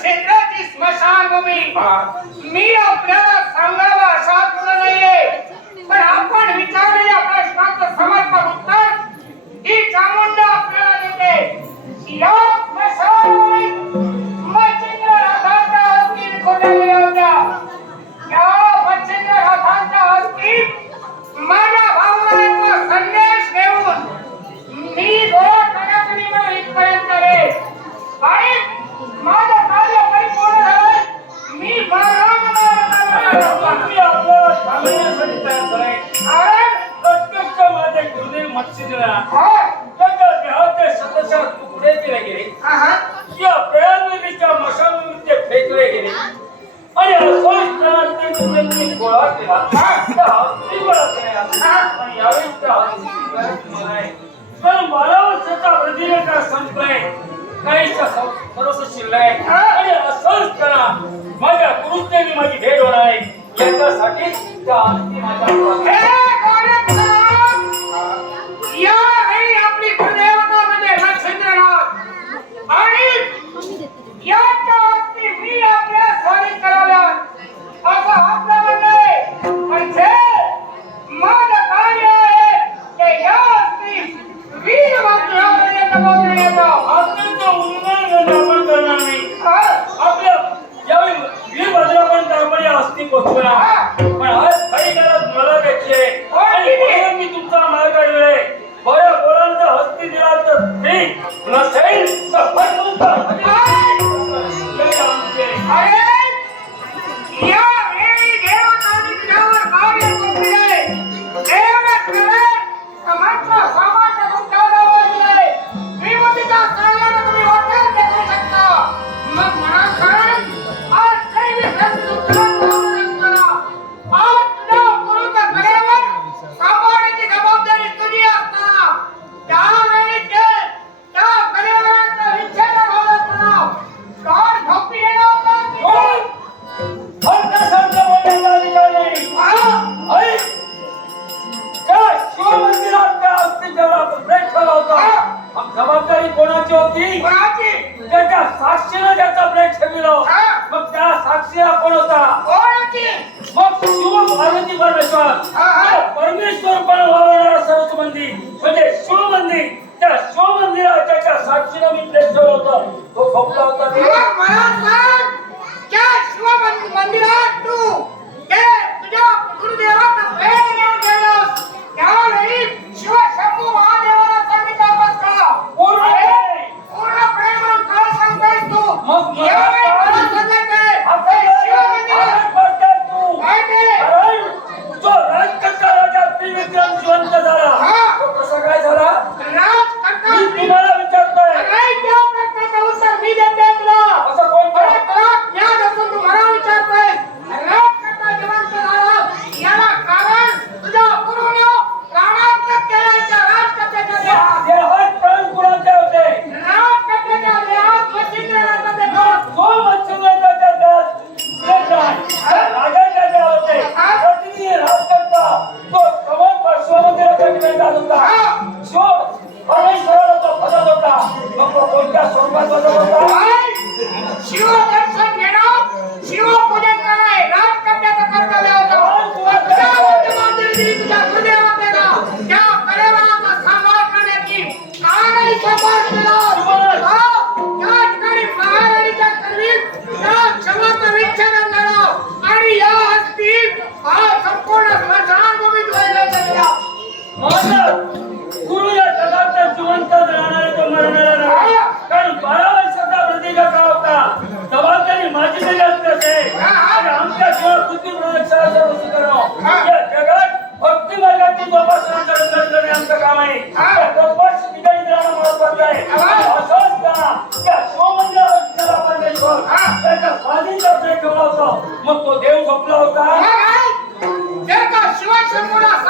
क्षेत्राची स्मशानभूमी. मी आपल्याला सांगावा असा तुला नाहीये. पण आपण विचारले प्रश्नाचं समर्पण उत्तर ही चामुंडा आपल्याला देते. या ಸಾಮಾನ್ಯವಾಗಿ ತಯಾರಿಸ್ತಾರೆ ಆದ್ರೆ ಕಟ್ಕಟ್ಟ ಮಾತೆ ಗುರುದೇವ್ ಮತ್ಸಿದ್ರ ಯಾಕಂದ್ರೆ ಯಾವುದೇ ಸದಸ್ಯ ಕುಡಿಯತಿರಾಗಿರಿ ಈ ಪ್ರಯಾಣಿಕ ಮಸಾಲ ಮತ್ತೆ ಬೇಕರಾಗಿರಿ आणि सोयी गोळा केला आणि यावेळी त्या पण मला त्याचा हृदय का संपलाय काहीचा सर्वस शिरलाय आणि असंच करा माझ्या गुरुत्याने माझी भेट होणार आहे याच्यासाठी त्या आरती माझ्या आपली कुलदेवता म्हणजे लक्ष्मीनारायण आणि या परमेश्वर पण वावरणारा सर्व मंदिर म्हणजे शिवमंदिर त्या शिवमंदिराच्या साक्षीनं मी प्लेस ठेवलं तो झोपला होता मंदिरात तू ते तुझ्या गुरुदेवाचा वेळ घेऊन गेलोस त्यावेळी शिवशंभू महादेव Gracias,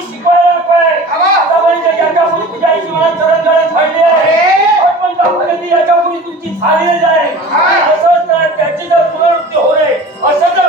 लोकांनी शिकवायला पाहिजे आता म्हणजे याच्यापुढे तुझ्या जीवनात तरंगळत घडली आहे. पण दाखवली याच्यापुढे तुमची झालेली आहे. असं त्याची जर पुनरुक्ती होणे असं जर